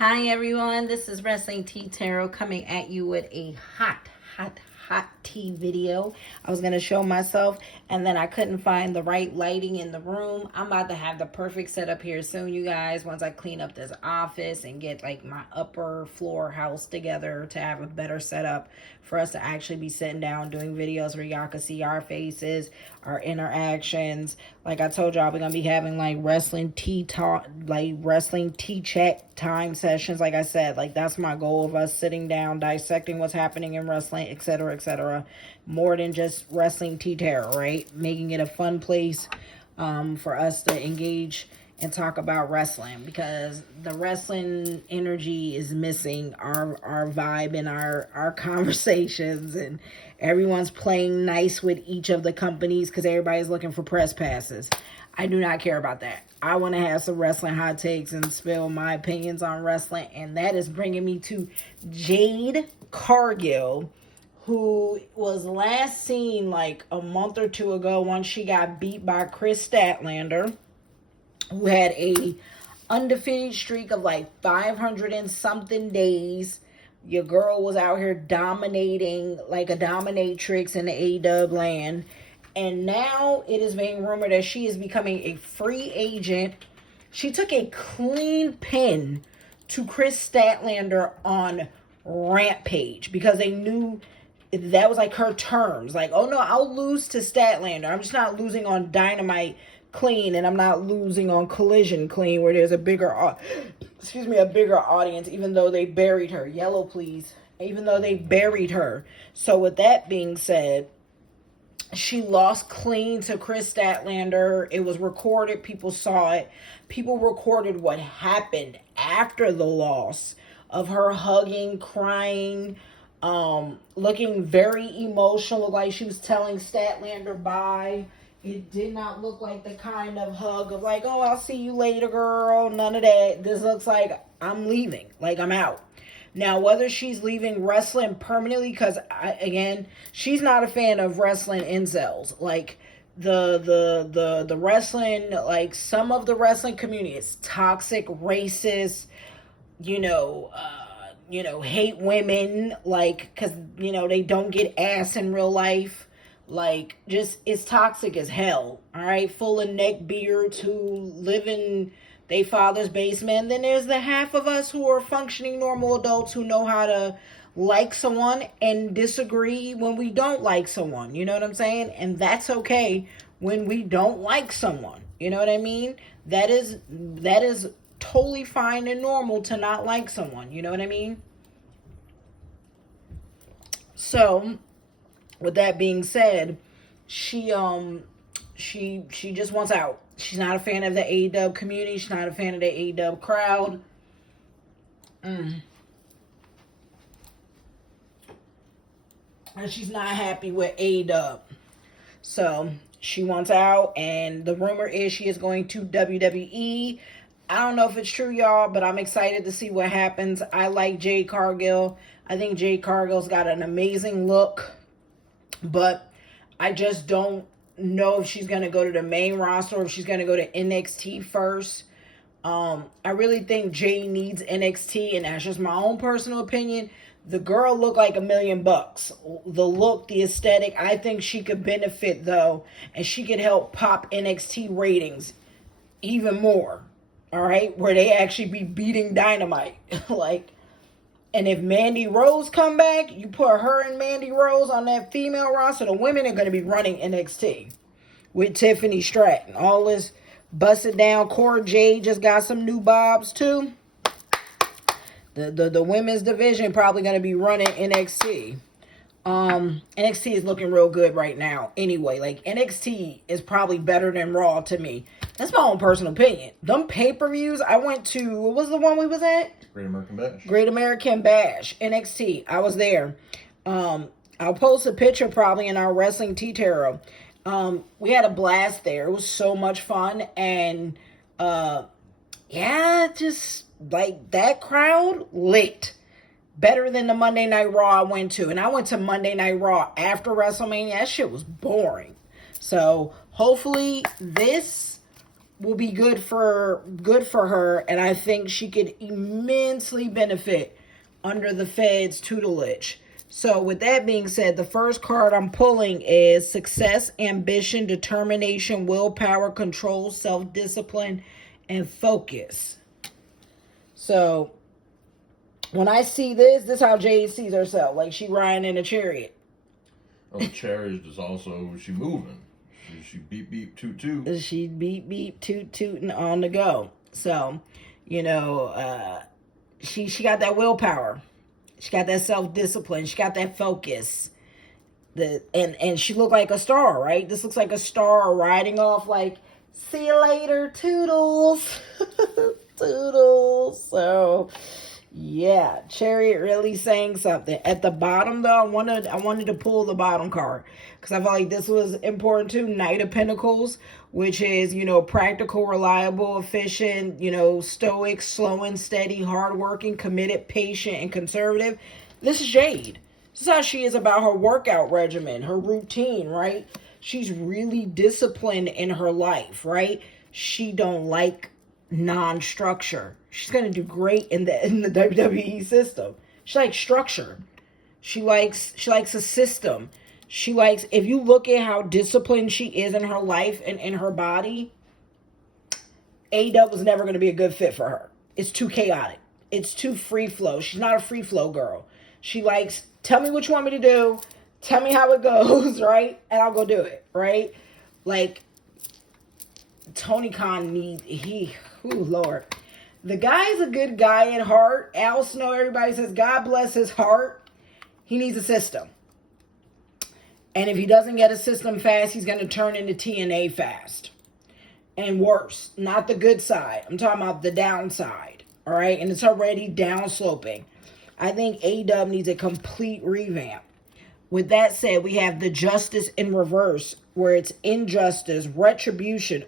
Hi everyone, this is Wrestling Tea Tarot coming at you with a hot tea video. I was going to show myself and then I couldn't find the right lighting in the room. I'm about to have the perfect setup here soon, you guys, once I clean up this office and get like my upper floor house together to have a better setup for us to actually be sitting down doing videos where y'all can see our faces, our interactions. Like I told y'all, we're going to be having like wrestling tea talk, like wrestling tea chat time sessions. Like I said, like that's my goal of us sitting down, dissecting what's happening in wrestling, etc., etc. More than just wrestling tea tarot, right? Making it a fun place for us to engage and talk about wrestling, because the wrestling energy is missing our vibe and our conversations, and everyone's playing nice with each of the companies because everybody's looking for press passes. I do not care about that. I want to have some wrestling hot takes and spill my opinions on wrestling, and that is bringing me to Jade Cargill, who was last seen like a month or two ago once she got beat by Chris Statlander, who had a undefeated streak of like 500 and something days. Your girl was out here dominating like a dominatrix in the AEW land. And now it is being rumored that she is becoming a free agent. She took a clean pin to Chris Statlander on Rampage because they knew that was like her terms. Like, oh no, I'll lose to Statlander. I'm just not losing on Dynamite clean, and I'm not losing on Collision clean, where there's a bigger audience, even though they buried her. Yellow, please. Even though they buried her. So with that being said, she lost clean to Chris Statlander. It was recorded. People saw it. People recorded what happened after the loss of her hugging, crying, looking very emotional, like she was telling Statlander bye. It did not look like the kind of hug of like, oh, I'll see you later, girl. None of that. This looks like I'm leaving. Like I'm out. Now, whether she's leaving wrestling permanently, because again, she's not a fan of wrestling incels. Like the wrestling, like some of the wrestling community is toxic, racist, hate women, like, because, they don't get ass in real life. Like, just, it's toxic as hell, all right? Full of neck beards who live in their father's basement. And then there's the half of us who are functioning normal adults who know how to like someone and disagree when we don't like someone. You know what I'm saying? And that's okay when we don't like someone. You know what I mean? That is totally fine and normal to not like someone. You know what I mean? So, with that being said, she just wants out. She's not a fan of the AEW community. She's not a fan of the AEW crowd. And she's not happy with AEW. So she wants out, and the rumor is she is going to WWE. I don't know if it's true, y'all, but I'm excited to see what happens. I like Jade Cargill. I think Jade Cargill's got an amazing look, but I just don't know if she's going to go to the main roster or if she's going to go to NXT first. I really think Jay needs NXT, and that's just my own personal opinion. The girl looked like $1 million. The look, the aesthetic, I think she could benefit though, and she could help pop NXT ratings even more. All right, where they actually be beating Dynamite. Like, and if Mandy Rose come back, you put her and Mandy Rose on that female roster, the women are going to be running NXT with Tiffany Stratton. All this busted down. Cora Jade just got some new bobs too. The women's division probably going to be running NXT. NXT is looking real good right now. Anyway, like NXT is probably better than Raw to me. That's my own personal opinion. Them pay-per-views, I went to, what was the one we was at? Great American Bash. Great American Bash, NXT. I was there. I'll post a picture probably in our Wrestling Tea Tarot. We had a blast there. It was so much fun. And, just like that crowd lit. Better than the Monday Night Raw I went to. And I went to Monday Night Raw after WrestleMania. That shit was boring. So, hopefully this will be good for her, and I think she could immensely benefit under the Fed's tutelage. So with that being said, the first card I'm pulling is success, ambition, determination, willpower, control, self-discipline, and focus. So when I see this is how Jade sees herself, like she riding in a chariot. Oh, the chariot is also, she moving. She beep, beep, toot, toot. She beep, beep, toot, toot, and on the go. So, you know, she got that willpower. She got that self-discipline. She got that focus. And she looked like a star, right? This looks like a star riding off like, see you later, toodles. Toodles. So, yeah, Chariot really saying something. At the bottom, though, I wanted to pull the bottom card because I felt like this was important too. Knight of Pentacles, which is, you know, practical, reliable, efficient, you know, stoic, slow and steady, hardworking, committed, patient, and conservative. This is Jade. This is how she is about her workout regimen, her routine, right? She's really disciplined in her life, right? She don't like non-structure. She's gonna do great in the WWE system. She likes structure. She likes a system. She likes, if you look at how disciplined she is in her life and in her body, AEW was never gonna be a good fit for her. It's too chaotic. It's too free flow. She's not a free flow girl. She likes, tell me what you want me to do, tell me how it goes, right? And I'll go do it, right? Like Tony Khan Lord. The guy's a good guy at heart. Al Snow, everybody says, God bless his heart. He needs a system. And if he doesn't get a system fast, he's going to turn into TNA fast. And worse. Not the good side. I'm talking about the downside. All right? And it's already downsloping. I think AEW needs a complete revamp. With that said, we have the justice in reverse, where it's injustice, retribution,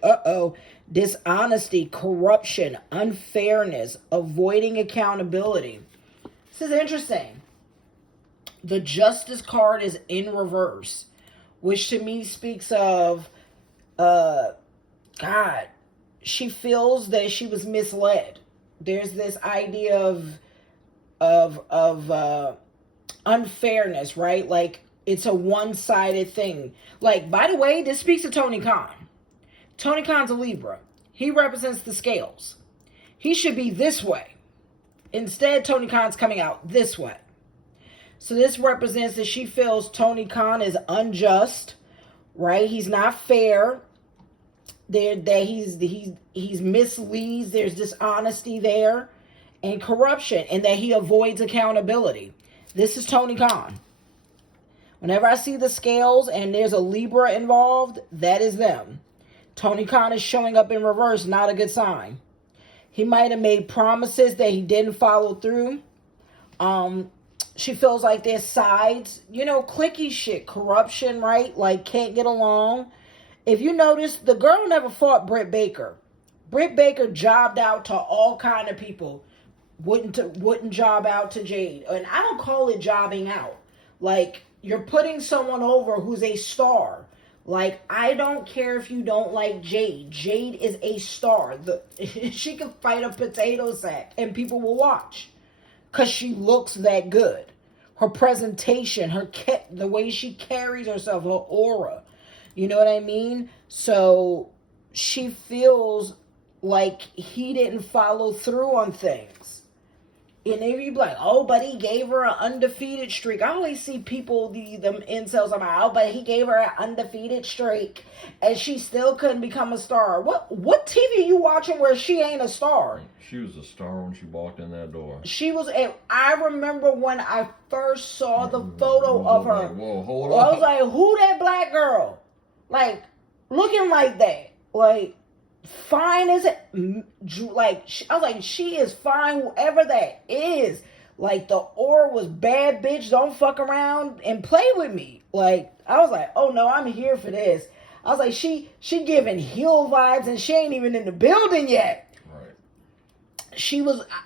dishonesty, corruption, unfairness, avoiding accountability. This is interesting. The justice card is in reverse, which to me speaks of, God, she feels that she was misled. There's this idea of unfairness, right? Like, it's a one-sided thing. Like, by the way, this speaks to Tony Khan. Tony Khan's a Libra. He represents the scales. He should be this way. Instead, Tony Khan's coming out this way. So this represents that she feels Tony Khan is unjust, right? He's not fair. That he's misleads. There's dishonesty there and corruption, and that he avoids accountability. This is Tony Khan. Whenever I see the scales and there's a Libra involved, that is them. Tony Khan is showing up in reverse, not a good sign. He might have made promises that he didn't follow through. She feels like there's sides, you know, cliquey shit, corruption, right? Like, can't get along. If you notice, the girl never fought Britt Baker. Britt Baker jobbed out to all kind of people. Wouldn't job out to Jade. And I don't call it jobbing out. Like, you're putting someone over who's a star. Like, I don't care if you don't like Jade. Jade is a star. She can fight a potato sack and people will watch. Because she looks that good. Her presentation, the way she carries herself, her aura. You know what I mean? So she feels like he didn't follow through on things. And if you be like, oh, but he gave her an undefeated streak. I always see people, them incels, I'm like, oh, but he gave her an undefeated streak and she still couldn't become a star. What TV you watching where she ain't a star? She was a star when she walked in that door. She was, I remember when I first saw the photo of her. Like, whoa, hold on. I was like, who that black girl? Like, looking like that. Like, fine as it, like, I was like, she is fine, whoever that is. Like, the aura was bad, bitch, don't fuck around and play with me. Like, I was like, oh no, I'm here for this. I was like, she giving heel vibes and she ain't even in the building yet. Right.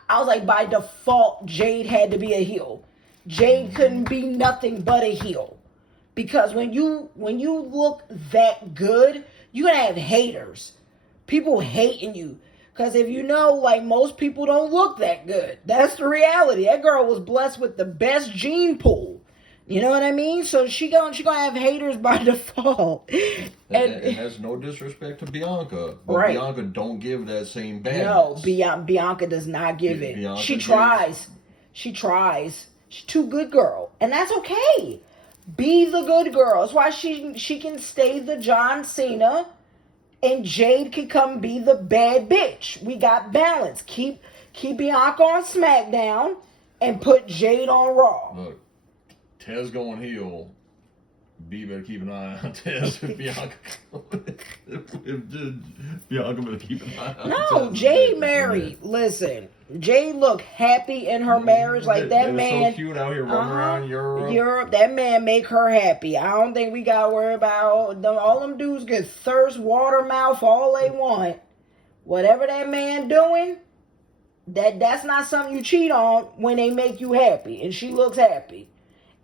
I was like, by default, Jade had to be a heel. Jade couldn't be nothing but a heel. Because when you look that good, you're gonna have haters. People hating you. Because if you know, like, most people don't look that good. That's the reality. That girl was blessed with the best gene pool. You know what I mean? So she gonna have haters by default. And that's no disrespect to Bianca. But right. Bianca don't give that same badness. No, Bianca does not give it. Bianca she tries. She tries. She's too good girl. And that's okay. Be the good girl. That's why she can stay the John Cena. And Jade can come be the bad bitch. We got balance. Keep Bianca on SmackDown and put Jade on Raw. Look, Tez going heel. B better keep an eye on Tez if Bianca. if Bianca better keep an eye on Tez. No, Jade married. Listen, Jade look happy in her marriage. Like that man. So cute out here running around Europe. That man make her happy. I don't think we gotta worry about them. All them dudes get thirst, water mouth, all they want. Whatever that man doing, that's not something you cheat on when they make you happy. And she looks happy.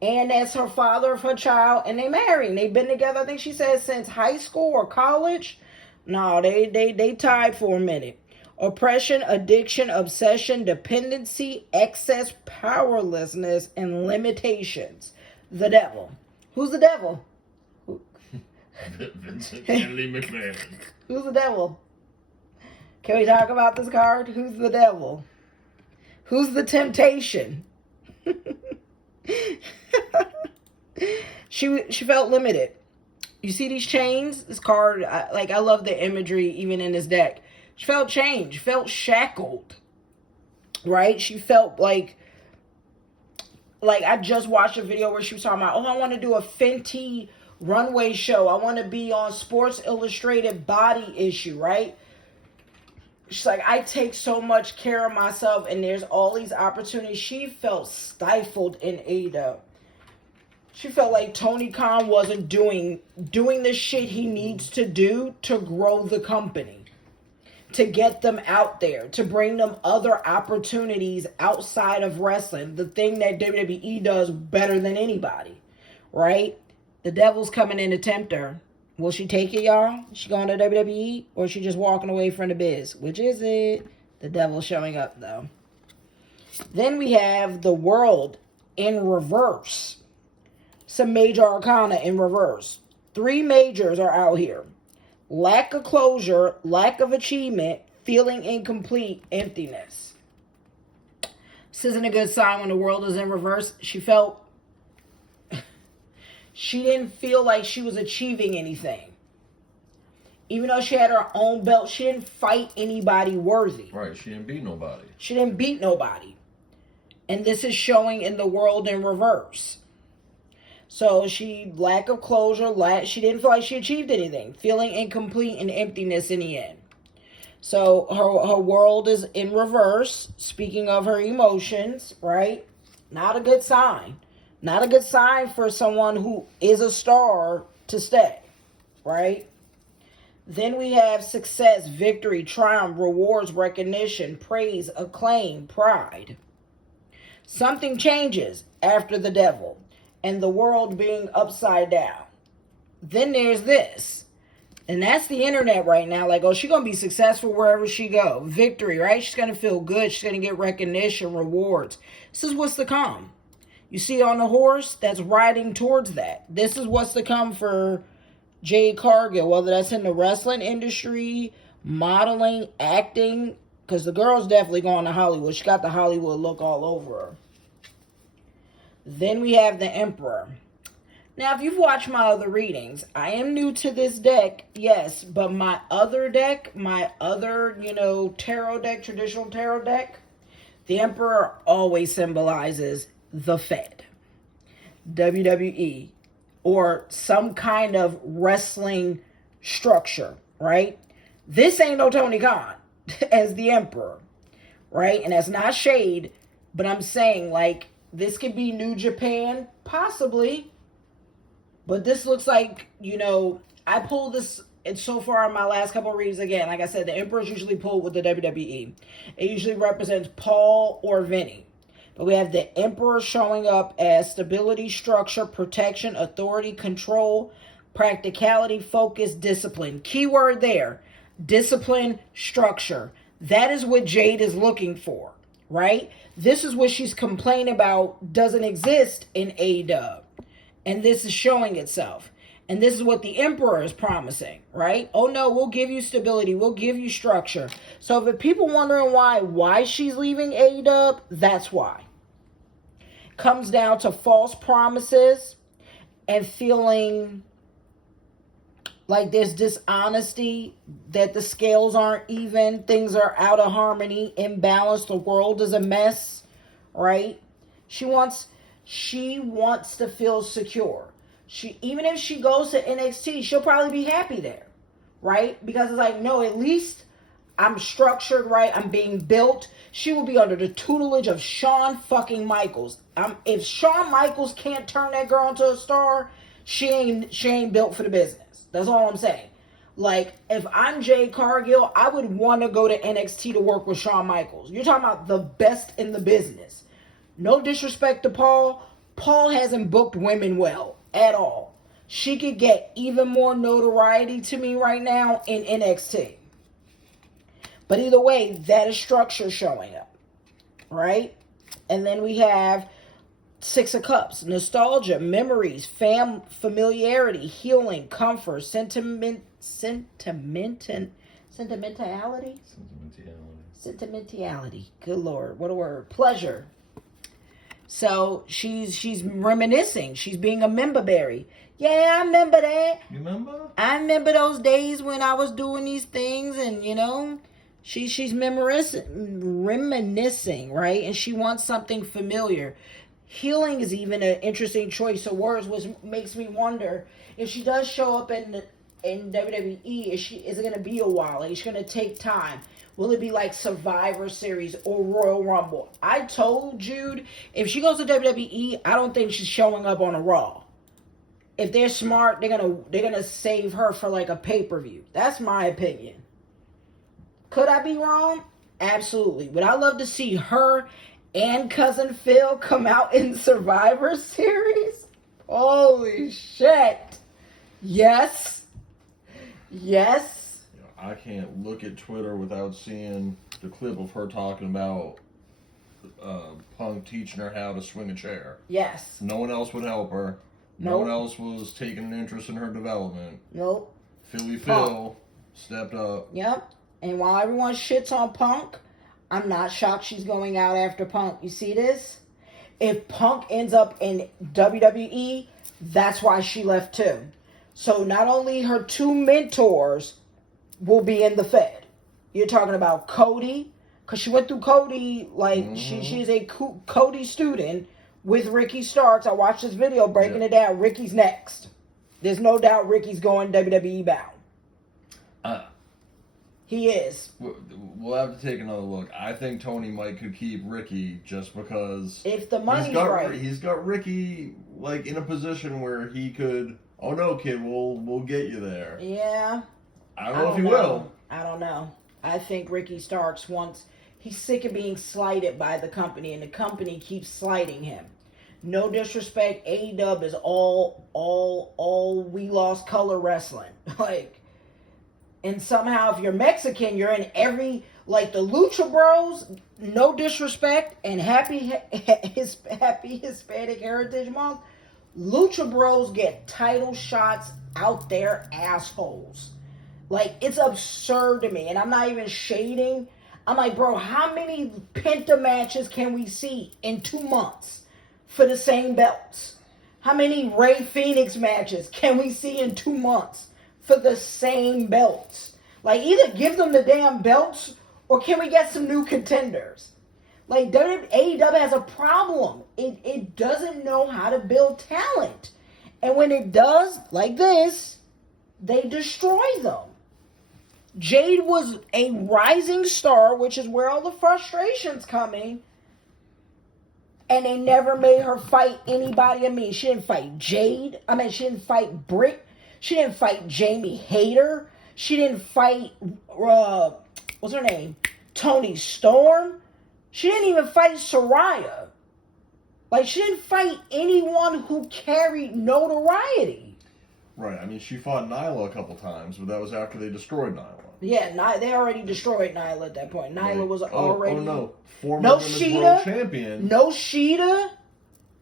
And that's her father of her child, and they married. And they've been together, I think she said, since high school or college. No, they tied for a minute. Oppression, addiction, obsession, dependency, excess, powerlessness, and limitations. The devil. Who's the devil? Vincent Kennedy McMahon. Who's the devil? Can we talk about this card? Who's the devil? Who's the temptation? She felt limited. You see these chains? This card, I love the imagery even in this deck. She felt chained. She felt shackled. Right? She felt like I just watched a video where she was talking about, I want to do a Fenty runway show. I want to be on Sports Illustrated body issue, right? She's like, I take so much care of myself and there's all these opportunities. She felt stifled in AEW. She felt like Tony Khan wasn't doing the shit he needs to do to grow the company, to get them out there, to bring them other opportunities outside of wrestling, the thing that WWE does better than anybody, right? The devil's coming in to tempt her. Will she take it, y'all? She going to WWE, or is she just walking away from the biz? Which is it? The devil's showing up, though. Then we have the world in reverse. Some major arcana in reverse. 3 majors are out here. Lack of closure, lack of achievement, feeling incomplete, emptiness. This isn't a good sign when the world is in reverse. She didn't feel like she was achieving anything. Even though she had her own belt, she didn't fight anybody worthy. Right, she didn't beat nobody. She didn't beat nobody. And this is showing in the world in reverse. So she, lack of closure, she didn't feel like she achieved anything. Feeling incomplete and emptiness in the end. So her world is in reverse. Speaking of her emotions, right? Not a good sign. Not a good sign for someone who is a star to stay, right? Then we have success, victory, triumph, rewards, recognition, praise, acclaim, pride. Something changes after the devil and the world being upside down. Then there's this. And that's the internet right now. Like, oh, she's going to be successful wherever she go. Victory, right? She's going to feel good. She's going to get recognition, rewards. This is what's to come. You see on the horse that's riding towards that. This is what's to come for Jade Cargill, whether that's in the wrestling industry, modeling, acting, because the girl's definitely going to Hollywood. She got the Hollywood look all over her. Then we have the Emperor. Now, if you've watched my other readings, I am new to this deck, yes, but my other deck, tarot deck, traditional tarot deck, the Emperor always symbolizes the Fed, WWE, or some kind of wrestling structure, right? This ain't no Tony Khan as the Emperor, right? And that's not shade, but I'm saying, like, this could be New Japan, possibly, but this looks like, I pulled this, and so far in my last couple of reads, again, like I said, the Emperor is usually pulled with the WWE. It usually represents Paul or Vinny. But we have the Emperor showing up as stability, structure, protection, authority, control, practicality, focus, discipline. Keyword there, discipline, structure. That is what Jade is looking for, right? This is what she's complaining about doesn't exist in AEW. And this is showing itself. And this is what the Emperor is promising, right? Oh no, we'll give you stability. We'll give you structure. So if people wondering why she's leaving AEW, that's why. Comes down to false promises and feeling like there's dishonesty, that the scales aren't even, things are out of harmony, imbalanced, the world is a mess, right? She wants to feel secure. Even if she goes to NXT, she'll probably be happy there, right? Because it's like, no, at least I'm structured right. I'm being built. She will be under the tutelage of Shawn fucking Michaels. If Shawn Michaels can't turn that girl into a star, she ain't built for the business. That's all I'm saying. Like, if I'm Jade Cargill, I would want to go to NXT to work with Shawn Michaels. You're talking about the best in the business. No disrespect to Paul. Paul hasn't booked women well at all. She could get even more notoriety to me right now in NXT. But either way, that is structure showing up, right? And then we have Six of Cups, nostalgia, memories, familiarity, healing, comfort, sentimentality. Good Lord, what a word. Pleasure. So she's reminiscing. She's being a member berry. Yeah, I remember that. You remember? I remember those days when I was doing these things, and she's reminiscing, right? And she wants something familiar. Healing is even an interesting choice of words, which makes me wonder if she does show up in WWE. Is it going to be a while? Is she going to take time? Will it be like Survivor Series or Royal Rumble? I told Jude, if she goes to WWE, I don't think she's showing up on a Raw. If they're smart, they're gonna save her for like a pay-per-view. That's my opinion. Could I be wrong? Absolutely. Would I love to see her and Cousin Phil come out in Survivor Series? Holy shit. Yes. Yes. I can't look at Twitter without seeing the clip of her talking about Punk teaching her how to swing a chair. Yes. No one else would help her. Nope. No one else was taking an interest in her development. Nope. Philly Phil stepped up. Yep. And while everyone shits on Punk, I'm not shocked she's going out after Punk. You see this? If Punk ends up in WWE, that's why she left too. So not only her two mentors will be in the Fed. You're talking about Cody, because she went through Cody, like she's a Cody student with Ricky Starks. I watched this video breaking it down. Ricky's next. There's no doubt Ricky's going WWE bound. He is. We'll have to take another look. I think Tony might could keep Ricky just because if the money's right. He's got Ricky like in a position where he could. Oh no, kid, we'll get you there. Yeah. I don't know if he will. I don't know. I think Ricky Starks he's sick of being slighted by the company, and the company keeps slighting him. No disrespect, AEW is all we lost color wrestling. And somehow if you're Mexican, you're in every, like the Lucha Bros, no disrespect, and happy Hispanic Heritage Month, Lucha Bros get title shots out their assholes. Like, it's absurd to me. And I'm not even shading. I'm like, bro, how many Penta matches can we see in 2 months for the same belts? How many Rey Fenix matches can we see in 2 months for the same belts? Like, either give them the damn belts or can we get some new contenders? Like, AEW has a problem. It doesn't know how to build talent. And when it does, like this, they destroy them. Jade was a rising star, which is where all the frustration's coming. And they never made her fight anybody. I mean, she didn't fight Jade. I mean, she didn't fight Britt. She didn't fight Jamie Hayter. She didn't fight, what's her name? Toni Storm. She didn't even fight Saraya. Like, she didn't fight anyone who carried notoriety. Right. I mean, she fought Nyla a couple times, but that was after they destroyed Nyla. Yeah, they already destroyed Nyla at that point. Nyla was already... Oh, no. Former No women's Sheeta. world champion. No Sheeta.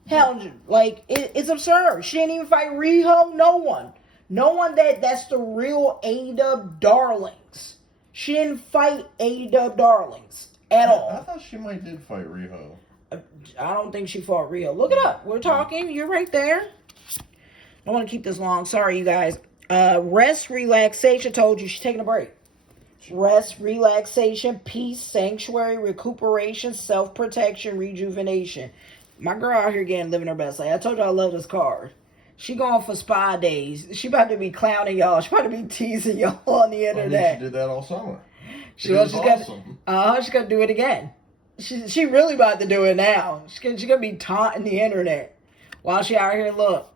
Hell, like, it's absurd. She didn't even fight Riho. No one. No one that's the real AEW darlings. She didn't fight AEW darlings at all. I thought she did fight Riho. I don't think she fought Riho. Look it up. We're talking. You're right there. I want to keep this long. Sorry, you guys. Rest, relaxation. Told you she's taking a break. Rest, relaxation, peace, sanctuary, recuperation, self-protection, rejuvenation. My girl out here living her best life. I told you I love this card. She going for spa days. She about to be clowning y'all. She about to be teasing y'all on the internet. She did that all summer. She's awesome. She's gonna do it again. She really about to do it now. She's gonna be taunting the internet while she out here. Look.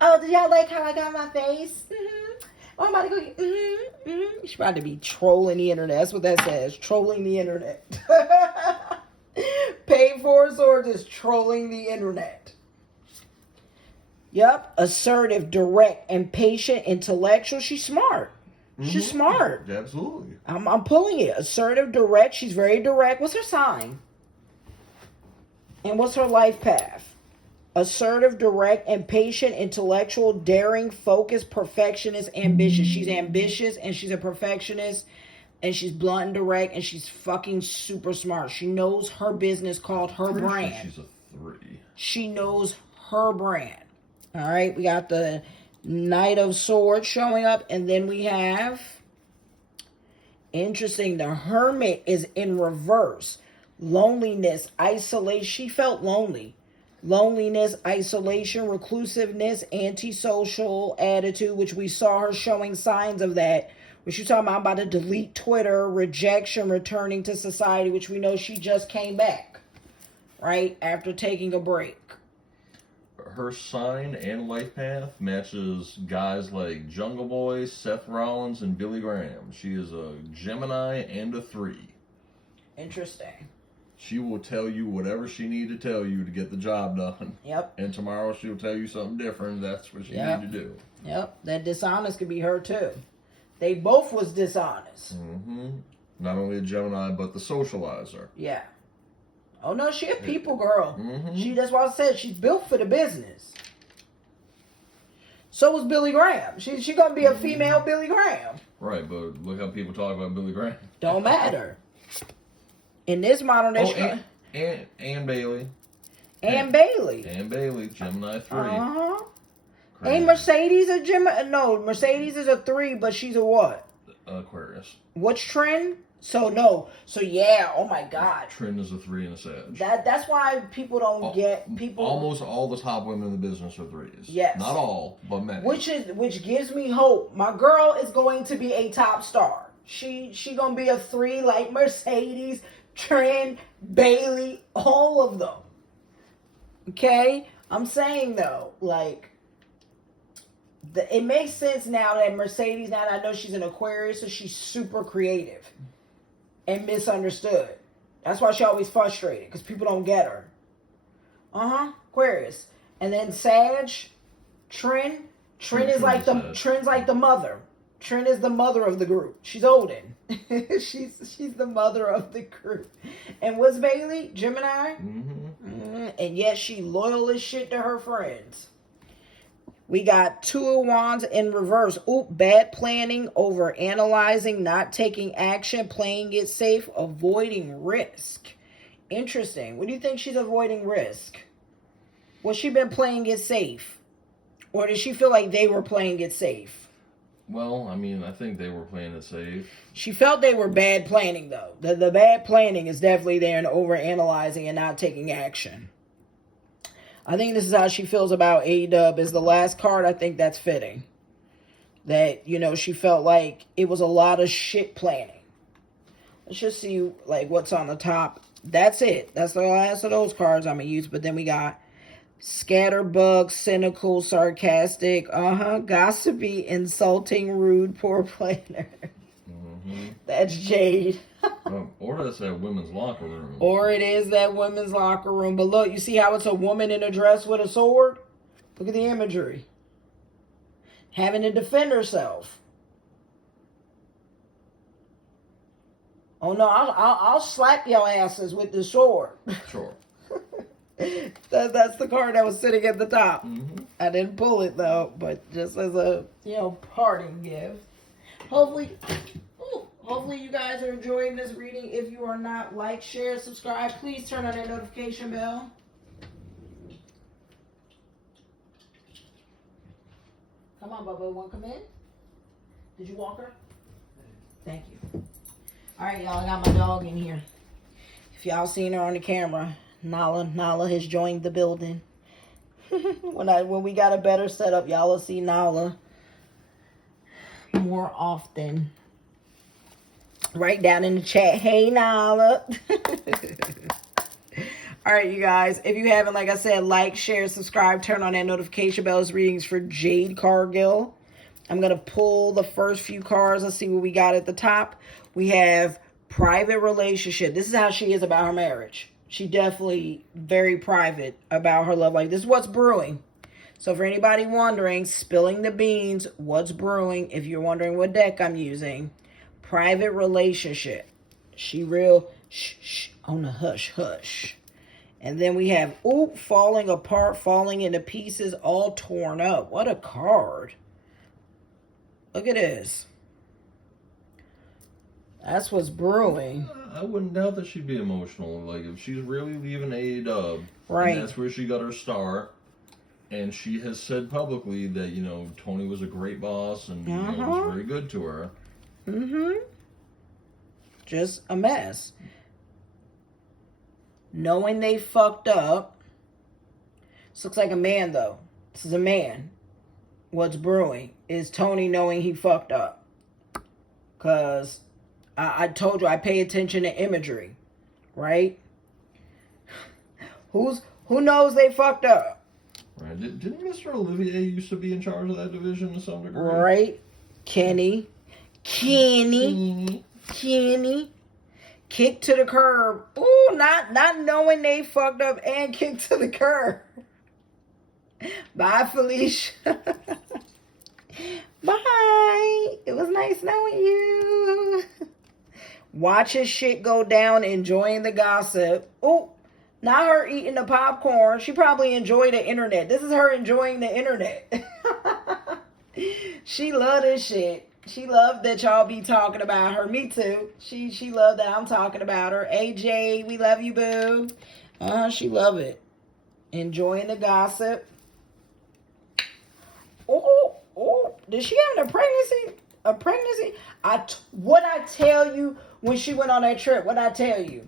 Oh, did y'all like how I got my face? Mm-hmm. Oh, I'm about to go get, She's about to be trolling the internet. That's what that says. Trolling the internet. Paid for swords is trolling the internet. Yep. Assertive, direct, impatient, intellectual. She's smart. She's smart. Absolutely. I'm pulling it. Assertive, direct. She's very direct. What's her sign? And what's her life path? Assertive, direct, impatient, intellectual, daring, focused, perfectionist, ambitious. She's ambitious and she's a perfectionist and she's blunt and direct and she's fucking super smart. She knows her business called her brand. She's a 3. She knows her brand. All right, we got the Knight of Swords showing up and then we have, interesting, the Hermit is in reverse. Loneliness, isolation. She felt lonely. Loneliness, isolation, reclusiveness, antisocial attitude, which we saw her showing signs of that. Which you're talking about to delete Twitter, rejection, returning to society, which we know she just came back, right? After taking a break. Her sign and life path matches guys like Jungle Boy, Seth Rollins, and Billy Graham. She is a Gemini and a 3. Interesting. She will tell you whatever she need to tell you to get the job done. Yep. And tomorrow she'll tell you something different. That's what she need to do. Yep. That dishonest could be her too. They both was dishonest. Not only a Gemini, but the socializer. Yeah. Oh no, she a people girl. Mm-hmm. That's why I said she's built for the business. So was Billy Graham. She gonna be a female Billy Graham. Right, but look how people talk about Billy Graham. Don't matter. In this modern day, and Bailey. And Bailey. And Bailey, Gemini 3. Ain't Mercedes a Gemini? No, Mercedes is a 3, but she's a what? Aquarius. What's Trend? So no. So yeah. Oh my God. Trend is a 3 and a Sag. That's why people don't get people. Almost all the top women in the business are 3s. Yes. Not all, but many. Which gives me hope. My girl is going to be a top star. She gonna be a 3 like Mercedes, Trend, Bailey, all of them. Okay? I'm saying though, like, it makes sense now that Mercedes, now that I know she's an Aquarius, so she's super creative and misunderstood. That's why she always frustrated, because people don't get her. Aquarius. And then Sag, Trend is like Trend's like the mother. Trent is the mother of the group. She's Odin. she's the mother of the group. And what's Bailey? Gemini? And yet she loyal as shit to her friends. We got 2 of Wands in reverse. Oop, bad planning, over analyzing, not taking action, playing it safe, avoiding risk. Interesting. What do you think she's avoiding risk? Was she been playing it safe? Or did she feel like they were playing it safe? Well, I mean, I think they were playing it safe. She felt they were bad planning, though. The bad planning is definitely there in over-analyzing and not taking action. I think this is how she feels about AEW. Is the last card, I think that's fitting. That, she felt like it was a lot of shit planning. Let's just see, like, what's on the top. That's it. That's the last of those cards I'm going to use. But then we got scatterbug, cynical, sarcastic, gossipy, insulting, rude, poor planner. That's Jade. Or that's that women's locker room. Or it is that women's locker room. But look, you see how it's a woman in a dress with a sword? Look at the imagery. Having to defend herself. Oh no, I'll slap your asses with the sword. Sure. That's the card that was sitting at the top. Mm-hmm. I didn't pull it though, but just as a parting gift. Hopefully you guys are enjoying this reading. If you are not, like, share, subscribe. Please turn on that notification bell. Come on, Bubba. Want to come in? Did you walk her? Thank you. All right, y'all. I got my dog in here. If y'all seen her on the camera, Nala has joined the building. When we got a better setup, y'all will see Nala more often. Write down in the chat, hey Nala. All right, you guys. If you haven't, like I said, like, share, subscribe, turn on that notification bells. Readings for Jade Cargill. I'm going to pull the first few cards. Let's see what we got at the top. We have private relationship. This is how she is about her marriage. She definitely very private about her love life. This is what's brewing. So for anybody wondering, spilling the beans, what's brewing, if you're wondering what deck I'm using, private relationship. She real shh on the hush. And then we have, falling apart, falling into pieces, all torn up. What a card. Look at this. That's what's brewing. I wouldn't doubt that she'd be emotional. Like, if she's really leaving AEW, right, and that's where she got her start, and she has said publicly that, Tony was a great boss and was very good to her. Just a mess. Knowing they fucked up. This looks like a man, though. This is a man. What's brewing is Tony knowing he fucked up. Because I told you I pay attention to imagery. Right? Who knows they fucked up? Right. Didn't Mr. Olivier used to be in charge of that division to some degree? Right. Kenny. Kick to the curb. Ooh, not knowing they fucked up and kick to the curb. Bye, Felicia. Bye. It was nice knowing you. Watching shit go down, enjoying the gossip. Ooh, not her eating the popcorn. She probably enjoyed the internet. This is her enjoying the internet. She loved this shit. She loved that y'all be talking about her. Me too. She loved that I'm talking about her. AJ, we love you, boo. She loved it. Enjoying the gossip. Oh, did she have a pregnancy? A pregnancy? What I tell you when she went on that trip? What I tell you?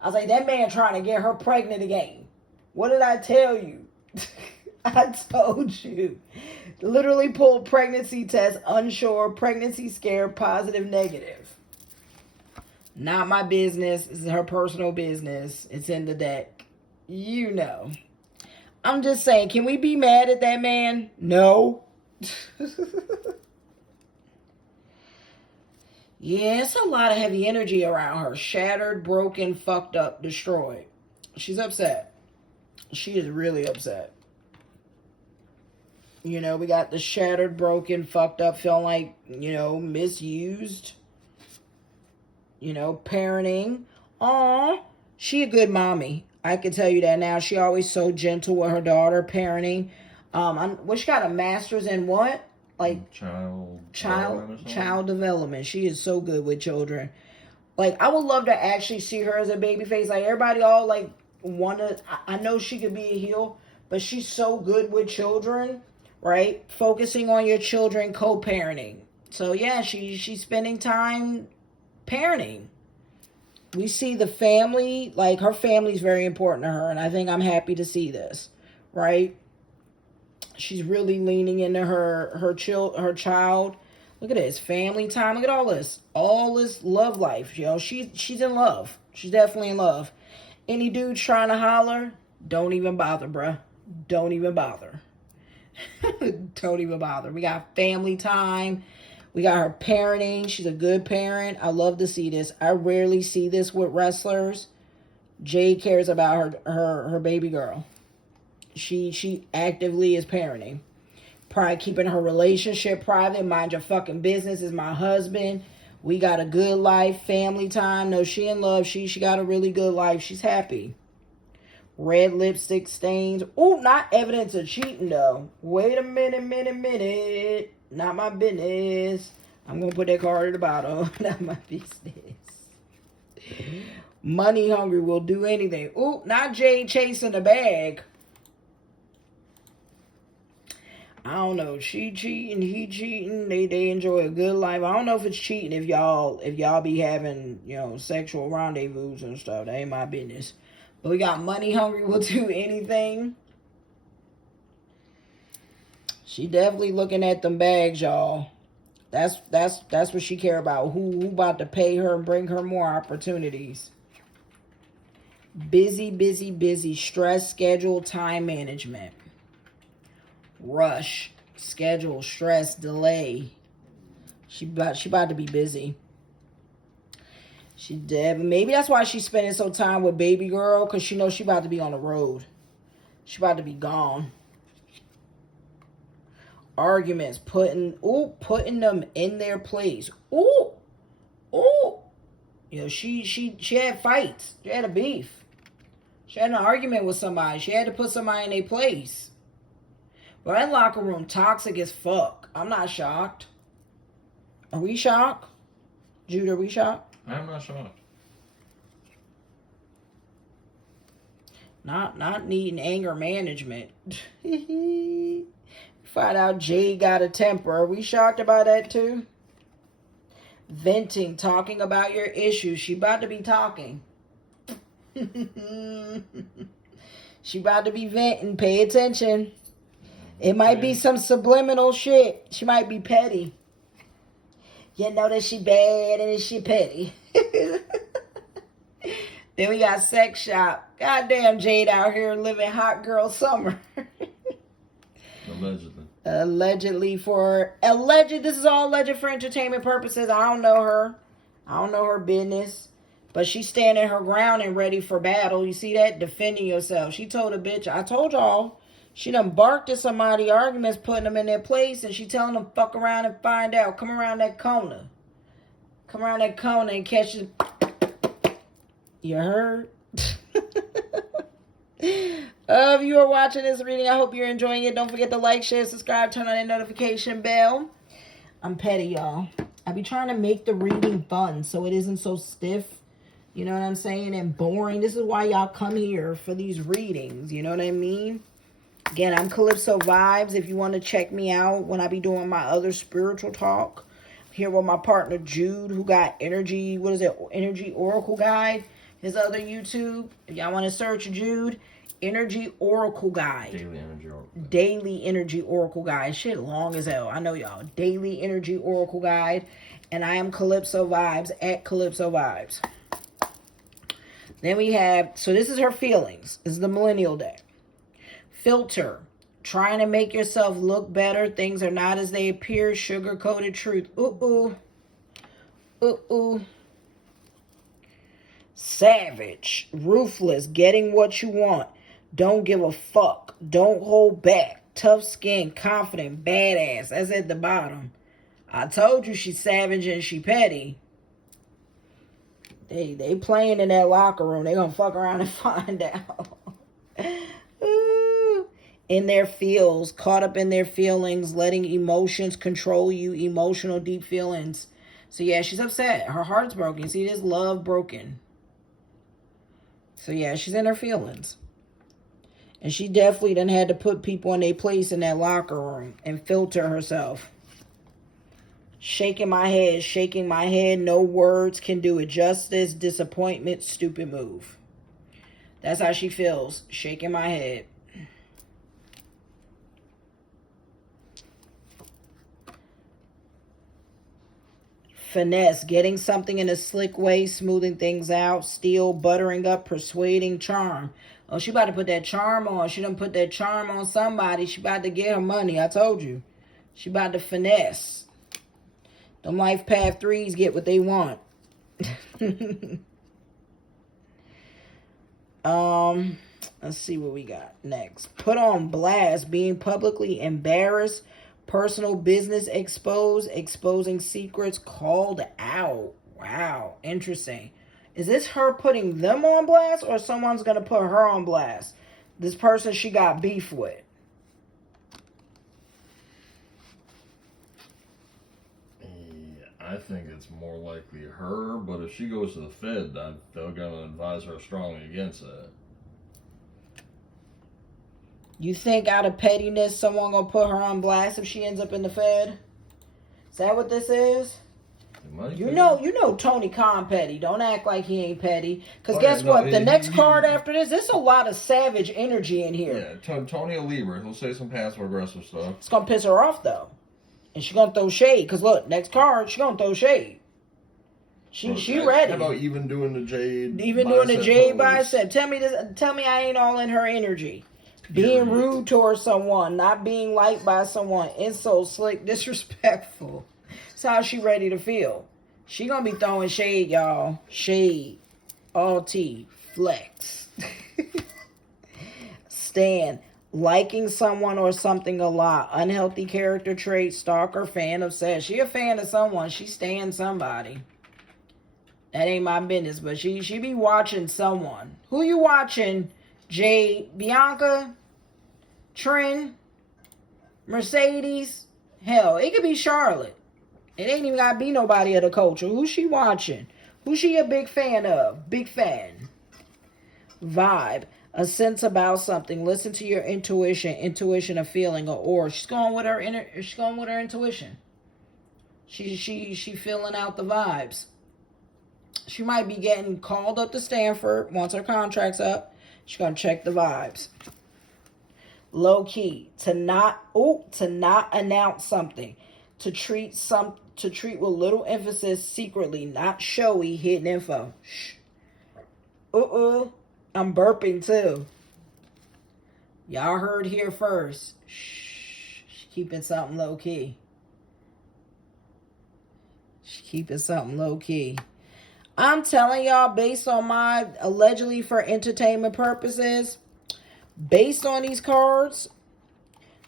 I was like, that man trying to get her pregnant again. What did I tell you? I told you. Literally pulled pregnancy test, unsure, pregnancy scare, positive, negative. Not my business. This is her personal business. It's in the deck. You know. I'm just saying, can we be mad at that man? No. Yeah, it's a lot of heavy energy around her. Shattered, broken, fucked up, destroyed. She's upset. She is really upset. We got the shattered, broken, fucked up, feeling like, misused. Parenting. Aw, she a good mommy. I can tell you that now. She always so gentle with her daughter, parenting. She got a master's in what? Like child development. She is so good with children. Like, I would love to actually see her as a baby face. Like, everybody all like I know she could be a heel, but she's so good with children, right? Focusing on your children, co-parenting. So yeah, she's spending time parenting. We see the family, like her family's very important to her, and I think I'm happy to see this, right? She's really leaning into her child. Look at this, family time. Look at all this love life. She's in love. She's definitely in love. Any dude trying to holler, don't even bother, bruh. Don't even bother. Don't even bother. We got family time. We got her parenting. She's a good parent. I love to see this. I rarely see this with wrestlers. Jade cares about her baby girl. She actively is parenting. Probably keeping her relationship private. Mind your fucking business. Is my husband. We got a good life, family time. No, she in love. She got a really good life. She's happy. Red lipstick stains. Oh, not evidence of cheating, though. Wait a minute. Not my business. I'm going to put that card at the bottom. Not my business. Money hungry will do anything. Oh, not Jade chasing the bag. I don't know. She cheating, he cheating. They enjoy a good life. I don't know if it's cheating if y'all be having, sexual rendezvous and stuff. That ain't my business. But we got money hungry will do anything. She definitely looking at them bags, y'all. That's what she care about. Who about to pay her and bring her more opportunities. Busy. Stress, schedule, time management. Rush, schedule, stress, delay. She about to be busy. Maybe that's why she's spending so time with baby girl, because she knows she about to be on the road. She about to be gone. Arguments, putting them in their place. She had fights. She had a beef. She had an argument with somebody. She had to put somebody in their place. But that locker room toxic as fuck. I'm not shocked. Are we shocked? Jude, are we shocked? I'm not shocked. Not needing anger management. Find out Jade got a temper. Are we shocked about that too? Venting, talking about your issues. She about to be talking. She about to be venting. Pay attention. It might be some subliminal shit. She might be petty. You know that she bad and she petty. Then we got sex shop. Goddamn Jade out here living hot girl summer. Allegedly. This is all alleged for entertainment purposes. I don't know her. I don't know her business. But she's standing her ground and ready for battle. You see that? Defending yourself. She told a bitch, I told y'all. She done barked at somebody, arguments, putting them in their place, and she telling them, fuck around and find out. Come around that corner. Come around that corner and catch it. You heard? If you are watching this reading, I hope you're enjoying it. Don't forget to like, share, subscribe, turn on that notification bell. I'm petty, y'all. I be trying to make the reading fun so it isn't so stiff. You know what I'm saying? And boring. This is why y'all come here for these readings. You know what I mean? Again, I'm Calypso Vibes. If you want to check me out when I be doing my other spiritual talk. I'm here with my partner Jude, who got Energy Oracle Guide. His other YouTube. If y'all want to search Jude, Energy Oracle Guide. Daily Energy Oracle Guide. Shit long as hell. I know y'all. Daily Energy Oracle Guide. And I am Calypso Vibes at Calypso Vibes. Then we have, so this is her feelings. This is the millennial deck. Filter. Trying to make yourself look better. Things are not as they appear. Sugar-coated truth. Savage. Ruthless. Getting what you want. Don't give a fuck. Don't hold back. Tough skin. Confident. Badass. That's at the bottom. I told you she's savage and she petty. They playing in that locker room. They gonna fuck around and find out. In their feels, caught up in their feelings, letting emotions control you, emotional, deep feelings. So yeah, she's upset. Her heart's broken. See, this love broken. So yeah, she's in her feelings. And she definitely done had to put people in their place in that locker room and filter herself. Shaking my head, no words can do it justice, disappointment, stupid move. That's how she feels, shaking my head. Finesse, getting something in a slick way, smoothing things out, steal, buttering up, persuading, charm. Oh, she about to put that charm on. She done put that charm on somebody. She about to get her money, I told you. She about to finesse. Them life path threes get what they want. Let's see what we got next. Put on blast, being publicly embarrassed, Personal business exposed. Exposing secrets called out. Wow. Interesting. Is this her putting them on blast or someone's going to put her on blast? This person she got beef with. I think it's more likely her, but if she goes to the Fed, they're going to advise her strongly against that. You think out of pettiness, someone going to put her on blast if she ends up in the Fed? Is that what this is? You know Tony Khan petty. Don't act like he ain't petty. Because guess what? The next card after this, there's a lot of savage energy in here. Yeah, Tony Libra. He'll say some passive-aggressive stuff. It's going to piss her off, though. And she's going to throw shade. Because look, next card, she's going to throw shade. She ready. How about even doing the Jade? Even doing the Jade bicep. Tell me I ain't all in her energy. Being rude towards someone. Not being liked by someone. Insult, slick, disrespectful. That's how she ready to feel. She going to be throwing shade, y'all. Shade. All T. Flex. Stan. Liking someone or something a lot. Unhealthy character trait. Stalker. Fan of sex. She a fan of someone. She staying somebody. That ain't my business. But she be watching someone. Who you watching? Jade? Bianca? Trin? Mercedes? Hell, it could be Charlotte. It ain't even got to be nobody of the culture. Who's she watching? Who's she a big fan of? Big fan. Vibe. A sense about something. Listen to your intuition. Intuition, a feeling, or she's going with her intuition. She feeling out the vibes. She might be getting called up to Stanford once her contract's up. She's gonna check the vibes. Low key. To not announce something. To treat with little emphasis secretly, not showy, hidden info. Shh. I'm burping too. Y'all heard here first. Shh. She's keeping something low key. I'm telling y'all, based on my allegedly for entertainment purposes, based on these cards,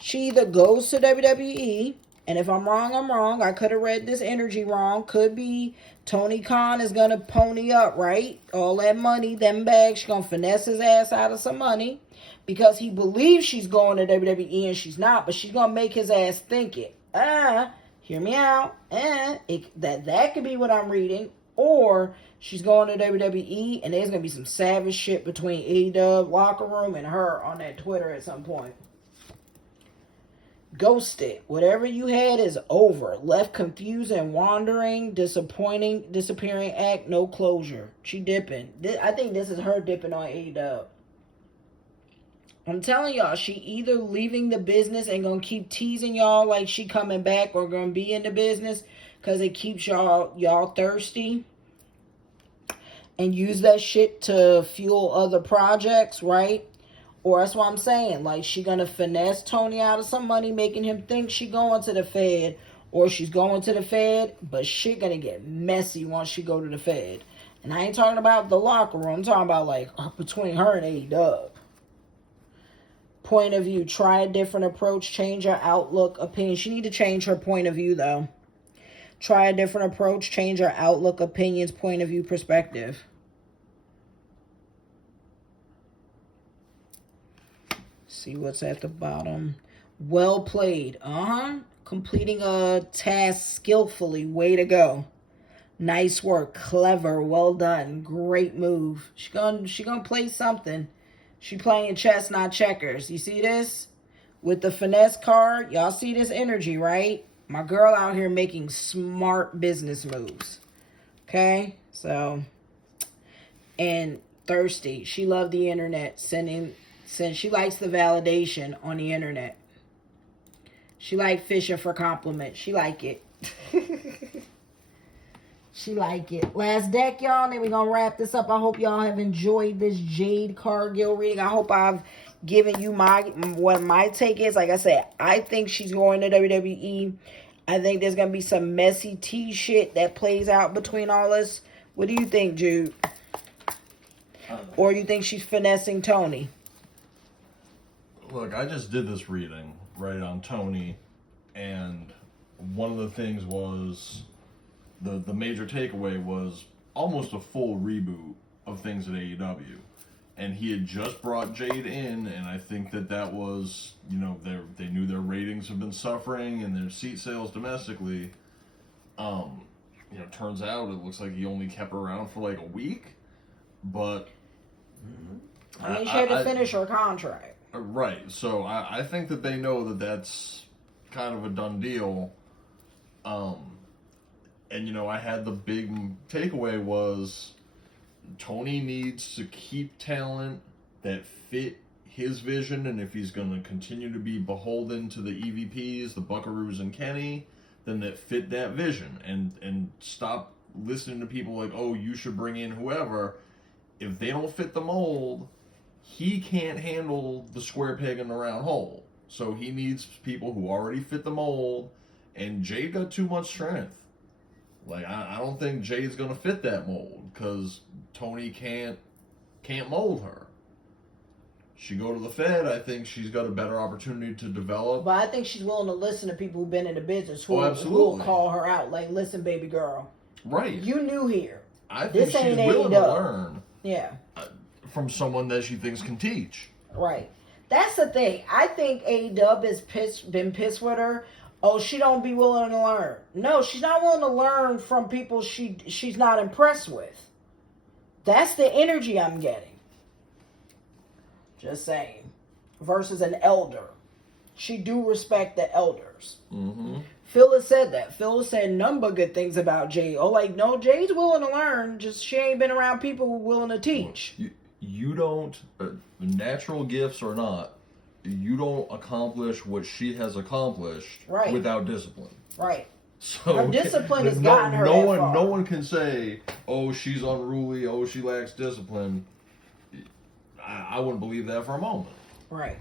she either goes to WWE, and if I'm wrong, I'm wrong. I could have read this energy wrong. Could be Tony Khan is going to pony up, right? All that money, them bags, she's going to finesse his ass out of some money because he believes she's going to WWE and she's not, but she's going to make his ass think it. Hear me out. That could be what I'm reading. Or she's going to WWE and there's going to be some savage shit between AEW locker room and her on that Twitter at some point. Ghosted. Whatever you had is over. Left confused and wandering. Disappearing act. No closure. She dipping. I think this is her dipping on AEW. I'm telling y'all, she either leaving the business and gonna keep teasing y'all like she coming back or gonna be in the business because it keeps y'all thirsty. And use that shit to fuel other projects, right? Or that's what I'm saying. Like, she gonna finesse Tony out of some money, making him think she going to the Fed. Or she's going to the Fed, but shit gonna get messy once she go to the Fed. And I ain't talking about the locker room. I'm talking about, like, between her and AEW. Point of view. Try a different approach. Change her outlook, opinion. She need to change her point of view, though. Try a different approach. Change her outlook, opinions, point of view, perspective. See what's at the bottom. Well played. Completing a task skillfully. Way to go. Nice work. Clever. Well done. Great move. She gonna play something. She playing chess, not checkers. You see this? With the finesse card, y'all see this energy, right? My girl out here making smart business moves. Okay? So, and thirsty. She loved the internet. Since she likes the validation on the internet. She like fishing for compliments. She like it. She like it. Last deck, y'all. Then we're going to wrap this up. I hope y'all have enjoyed this Jade Cargill reading. I hope I've given you what my take is. Like I said, I think she's going to WWE. I think there's going to be some messy tea shit that plays out between all this. What do you think, Jude? Or you think she's finessing Tony? Look, I just did this reading, right, on Tony And one of the things was, the major takeaway was almost a full reboot of things at AEW. And he had just brought Jade in, and I think that was, they knew their ratings have been suffering and their seat sales domestically. Turns out it looks like he only kept her around for like a week, but I mean, she had to finish her contract. Right. So I think that they know that that's kind of a done deal. And I had the big takeaway was Tony needs to keep talent that fit his vision, and if he's going to continue to be beholden to the EVPs, the Buckaroos and Kenny, then that fit that vision, and stop listening to people like, oh, you should bring in whoever. If they don't fit the mold, he can't handle the square peg in the round hole. So he needs people who already fit the mold, and Jade got too much strength. Like, I don't think Jade's going to fit that mold, because Tony can't mold her. She go to the Fed, I think she's got a better opportunity to develop. But I think she's willing to listen to people who've been in the business who absolutely. will call her out. Like, listen, baby girl. Right. You new here. I think she's willing to learn. Yeah. From someone that she thinks can teach. Right. That's the thing. I think AEW has been pissed with her. Oh, she don't be willing to learn. No, she's not willing to learn from people she's not impressed with. That's the energy I'm getting. Just saying. Versus an elder. She do respect the elders. Mm-hmm. Phyllis said that. Phyllis said none but good things about Jade. Oh, like, no, Jade's willing to learn. Just she ain't been around people who are willing to teach. You don't, natural gifts or not, you don't accomplish what she has accomplished without discipline. Right. So her discipline has gotten her that far. No one can say, oh, she's unruly, oh, she lacks discipline. I wouldn't believe that for a moment. Right.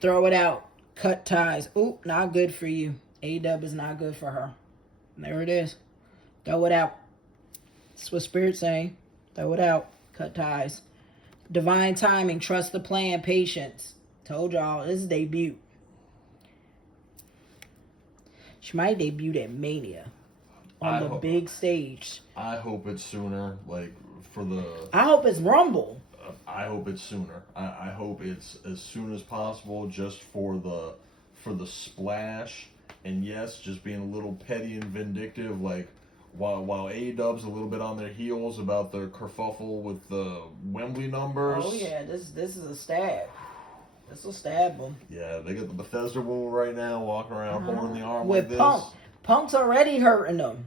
Throw it out. Cut ties. Oop, not good for you. AEW is not good for her. There it is. Throw it out. That's what Spirit's saying. Throw it out. Cut ties. Divine timing. Trust the plan. Patience. Told y'all, this is debut. She might debut at Mania. On the big stage. I hope it's sooner. Like, for the... I hope it's Rumble. I hope it's sooner. I hope it's as soon as possible, just for the splash. And yes, just being a little petty and vindictive, like while AEW's a little bit on their heels about the kerfuffle with the Wembley numbers. Oh yeah, this is a stab. This will stab them. Yeah, they got the Bethesda wound right now, walking around holding the arm with like this. Punk. Punk's already hurting them.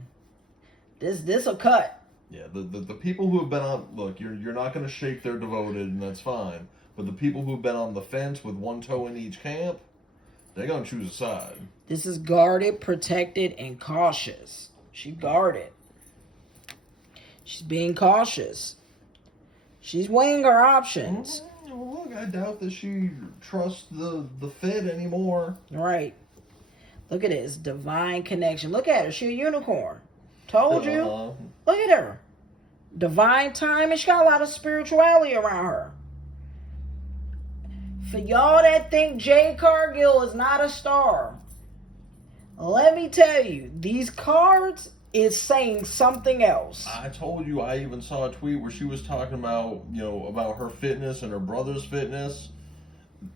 This will cut. Yeah, the people who have been on, look, you're not going to shake their devoted, and that's fine. But the people who have been on the fence with one toe in each camp, they're going to choose a side. This is guarded, protected, and cautious. She's guarded. She's being cautious. She's weighing her options. Well, look, I doubt that she trusts the Fed anymore. Right. Look at this. Divine connection. Look at her. She's a unicorn. Told you. Look at her. Divine time, and she got a lot of spirituality around her. For y'all that think Jade Cargill is not a star, let me tell you, these cards is saying something else. I told you, I even saw a tweet where she was talking about, about her fitness and her brother's fitness,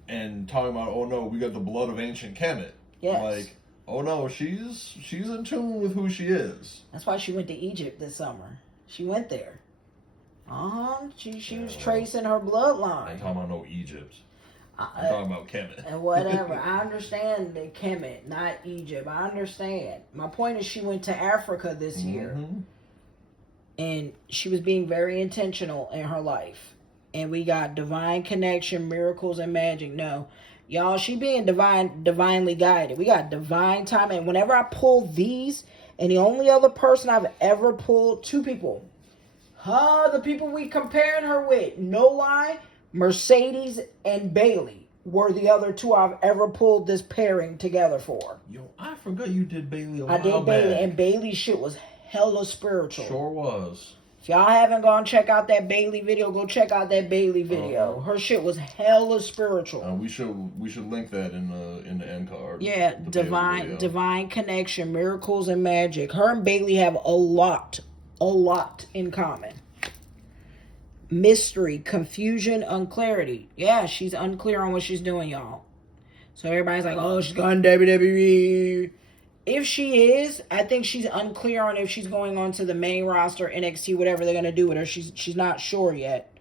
and talking about, oh no, we got the blood of ancient Kemet. Yes. Like, oh no, she's in tune with who she is. That's why she went to Egypt this summer. She went there. She was tracing her bloodline. I ain't talking about no Egypt. I'm talking about Kemet. And whatever. I understand the Kemet, not Egypt. I understand. My point is she went to Africa this year. And she was being very intentional in her life. And we got divine connection, miracles, and magic. No. Y'all, she being divinely guided. We got divine time. And whenever I pull these, and the only other person I've ever pulled, two people. The people we comparing her with. No lie. Mercedes and Bailey were the other two I've ever pulled this pairing together for. Yo, I forgot you did Bailey a while back. I did Bailey, and Bailey's shit was hella spiritual. Sure was. If y'all haven't gone check out that Bailey video, go check out that Bailey video. Her shit was hella spiritual. We should link that in the end card. Yeah, divine connection, miracles and magic. Her and Bailey have a lot in common. Mystery, confusion, unclarity. Yeah, she's unclear on what she's doing, y'all. So everybody's like, oh, she's going WWE. If she is, I think she's unclear on if she's going on to the main roster, NXT, whatever they're going to do with her. She's not sure yet.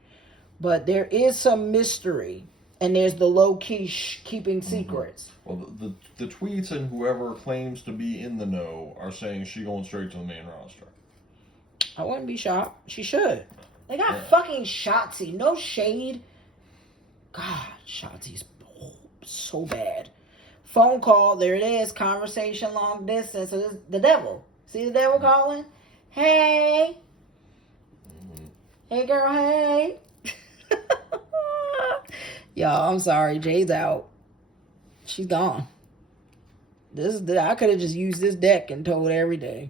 But there is some mystery. And there's the low-key keeping secrets. Well, the tweets and whoever claims to be in the know are saying she's going straight to the main roster. I wouldn't be shocked. She should. They got fucking Shotzi. No shade. God, Shotzi's so bad. Phone call. There it is. Conversation long distance. So this is the devil. See the devil calling? Hey. Hey, girl. Hey. Y'all, I'm sorry. Jade's out. She's gone. I could have just used this deck and told every day.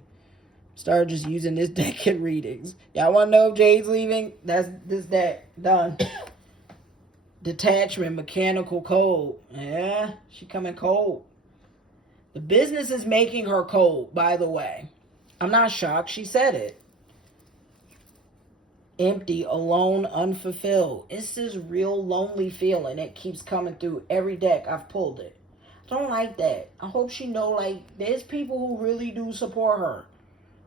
Started just using this deck in readings. Y'all want to know if Jade's leaving? That's this deck. Done. Detachment, mechanical cold. Yeah, she coming cold. The business is making her cold, by the way. I'm not shocked. She said it. Empty, alone, unfulfilled. It's this real lonely feeling that keeps coming through every deck I've pulled it. I don't like that. I hope she know, like, there's people who really do support her.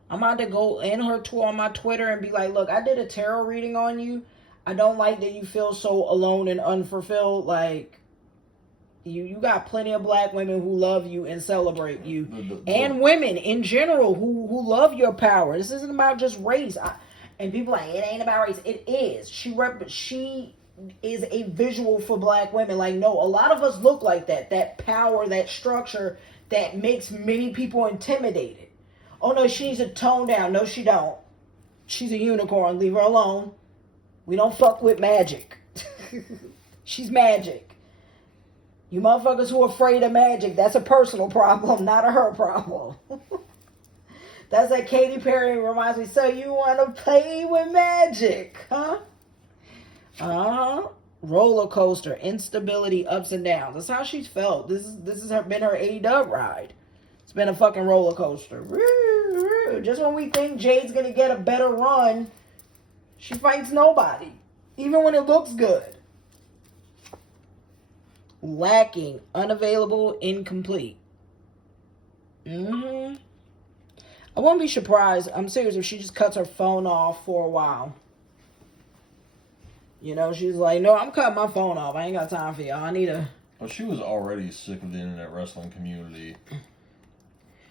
I'm about to go in her on my Twitter and be like, look, I did a tarot reading on you. I don't like that you feel so alone and unfulfilled. Like, you got plenty of black women who love you and celebrate you. And women in general who love your power. This isn't about just race. And people are like, it ain't about race. It is. She is a visual for black women. Like, no, a lot of us look like that. That power, that structure that makes many people intimidated. Oh, no, she needs to tone down. No, she don't. She's a unicorn. Leave her alone. We don't fuck with magic. She's magic. You motherfuckers who are afraid of magic, that's a personal problem, not a her problem. That's like Katy Perry reminds me, so you want to play with magic, huh? Roller coaster, instability, ups and downs. That's how she's felt. This has been her AEW ride. It's been a fucking roller coaster. Just when we think Jade's going to get a better run, she fights nobody. Even when it looks good. Lacking, unavailable, incomplete. I won't be surprised. I'm serious if she just cuts her phone off for a while. You know, she's like, no, I'm cutting my phone off. I ain't got time for y'all. I need a... Well, she was already sick of the internet wrestling community.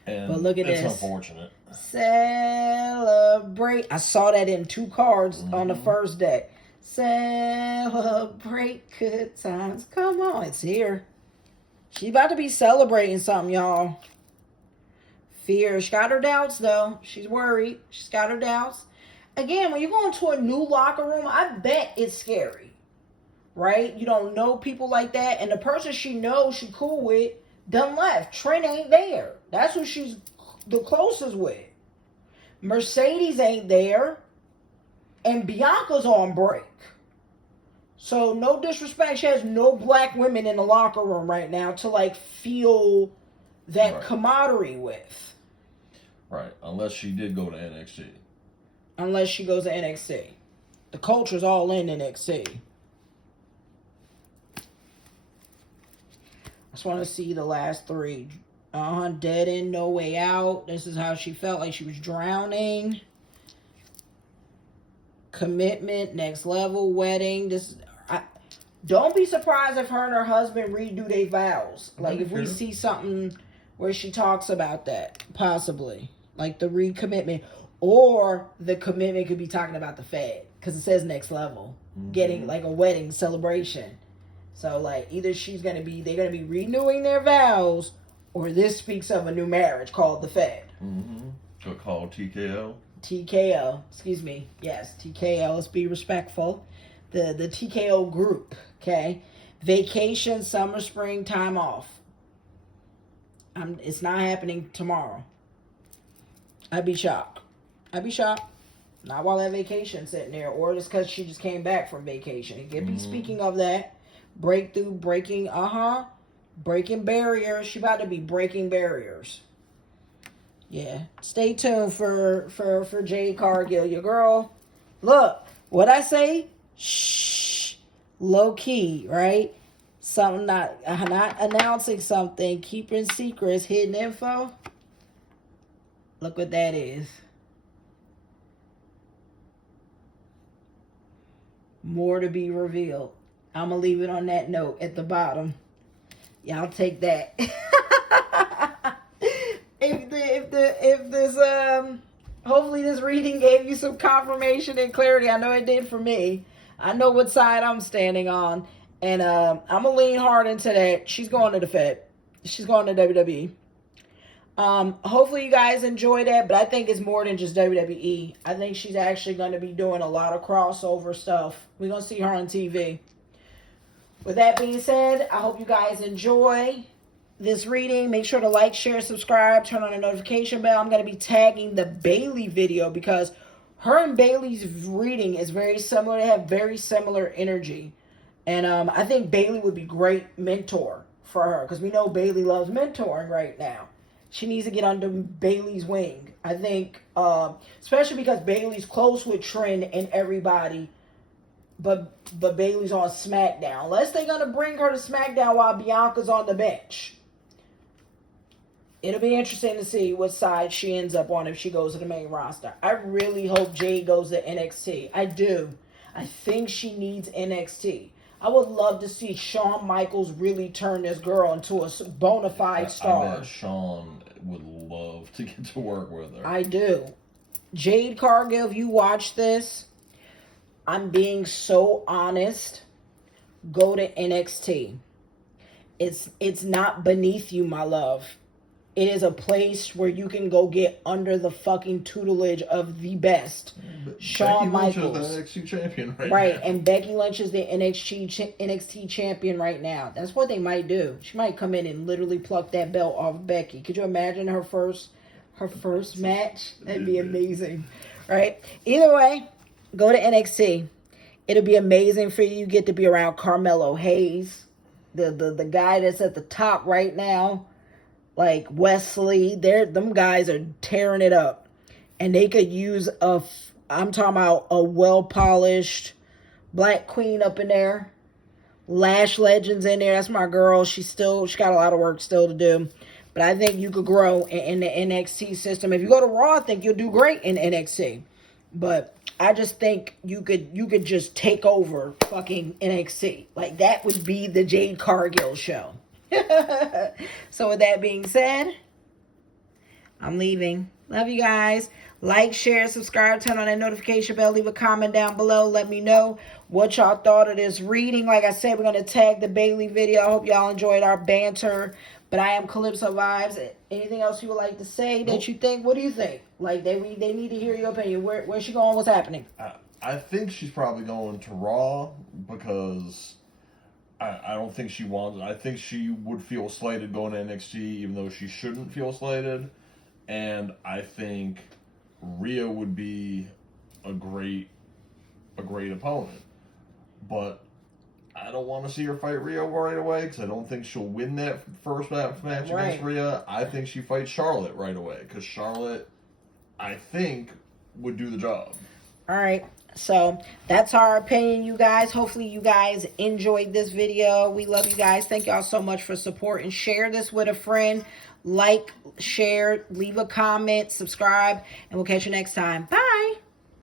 And but look at this. It's unfortunate. Celebrate. I saw that in 2 cards on the first deck. Celebrate good times. Come on, it's here. She about to be celebrating something, y'all. Fear. She got her doubts, though. She's worried. She's got her doubts. Again, when you go into a new locker room, I bet it's scary. Right? You don't know people like that. And the person she knows she cool with done left. Trent ain't there. That's who she's the closest with. Mercedes ain't there. And Bianca's on break. So, no disrespect. She has no black women in the locker room right now to, like, feel that camaraderie with. Right. Unless she did go to NXT. Unless she goes to NXT. The culture's all in NXT. I just want to see the last 3. Dead End, No Way Out. This is how she felt like she was drowning. Commitment, Next Level, Wedding. Don't be surprised if her and her husband redo their vows. Like, if we see something where she talks about that, possibly. Like, the recommitment. Or the commitment could be talking about the Fed. Because it says Next Level. Getting, like, a wedding celebration. So, like, either they're going to be renewing their vows, or this speaks of a new marriage called the Fed. Called TKO? TKO, excuse me. Yes, TKO. Let's be respectful. The TKO group, okay? Vacation, summer, spring, time off. It's not happening tomorrow. I'd be shocked. Not while that vacation sitting there, or just because she just came back from vacation. It could be speaking of that. Breakthrough, breaking barriers. She about to be breaking barriers. Yeah. Stay tuned for Jade Cargill. Your girl. Look, what I say? Shh. Low key, right? Something not announcing something, keeping secrets, hidden info. Look what that is. More to be revealed. I'm gonna leave it on that note at the bottom. Y'all take that. if this hopefully this reading gave you some confirmation and clarity. I know it did for me. I know what side I'm standing on, and I'm gonna lean hard into that. She's going to the Fed. She's going to WWE. Hopefully you guys enjoy that, but I think it's more than just WWE. I think she's actually going to be doing a lot of crossover stuff. We're going to see her on TV. With that being said, I hope you guys enjoy this reading. Make sure to like, share, subscribe, turn on the notification bell. I'm going to be tagging the Bailey video because her and Bailey's reading is very similar. They have very similar energy. And I think Bailey would be great mentor for her because we know Bailey loves mentoring right now. She needs to get under Bailey's wing. I think, especially because Bailey's close with Trent and everybody, but Bailey's on SmackDown. Unless they're going to bring her to SmackDown while Bianca's on the bench. It'll be interesting to see what side she ends up on if she goes to the main roster. I really hope Jade goes to NXT. I do. I think she needs NXT. I would love to see Shawn Michaels really turn this girl into a bona fide star. I bet Shawn would love to get to work with her. I do. Jade Cargill, if you watch this, I'm being so honest. Go to NXT. It's not beneath you, my love. It is a place where you can go get under the fucking tutelage of the best. Shawn Michaels. Becky Lynch is the NXT champion right now. And Becky Lynch is the NXT champion right now. That's what they might do. She might come in and literally pluck that belt off Becky. Could you imagine her first match? That'd be amazing. Right? Either way, go to NXT. It'll be amazing for you. You get to be around Carmelo Hayes, the guy that's at the top right now. Like Wesley, them guys are tearing it up. And they could use I'm talking about a well-polished Black Queen up in there. Lash Legends in there. That's my girl. She got a lot of work still to do. But I think you could grow in the NXT system. If you go to Raw, I think you'll do great in NXT. But I just think you could just take over fucking NXT. Like that would be the Jade Cargill show. So with that being said, I'm leaving. Love you guys. Like, share, subscribe, turn on that notification bell. Leave a comment down below. Let me know what y'all thought of this reading. Like I said, we're going to tag the Bailey video. I hope y'all enjoyed our banter. But I am Calypso Vibes. Anything else you would like to say that you think? What do you think? Like, they need to hear your opinion. Where's she going? What's happening? I think she's probably going to Raw because I don't think she wants. I think she would feel slighted going to NXT, even though she shouldn't feel slighted. And I think Rhea would be a great opponent. But I don't want to see her fight Rhea right away because I don't think she'll win that first match against Rhea. I think she fights Charlotte right away because Charlotte, I think, would do the job. All right. So that's our opinion, you guys. Hopefully you guys enjoyed this video. We love you guys. Thank y'all so much for support, and share this with a friend. Like, share, leave a comment, subscribe, and we'll catch you next time. Bye.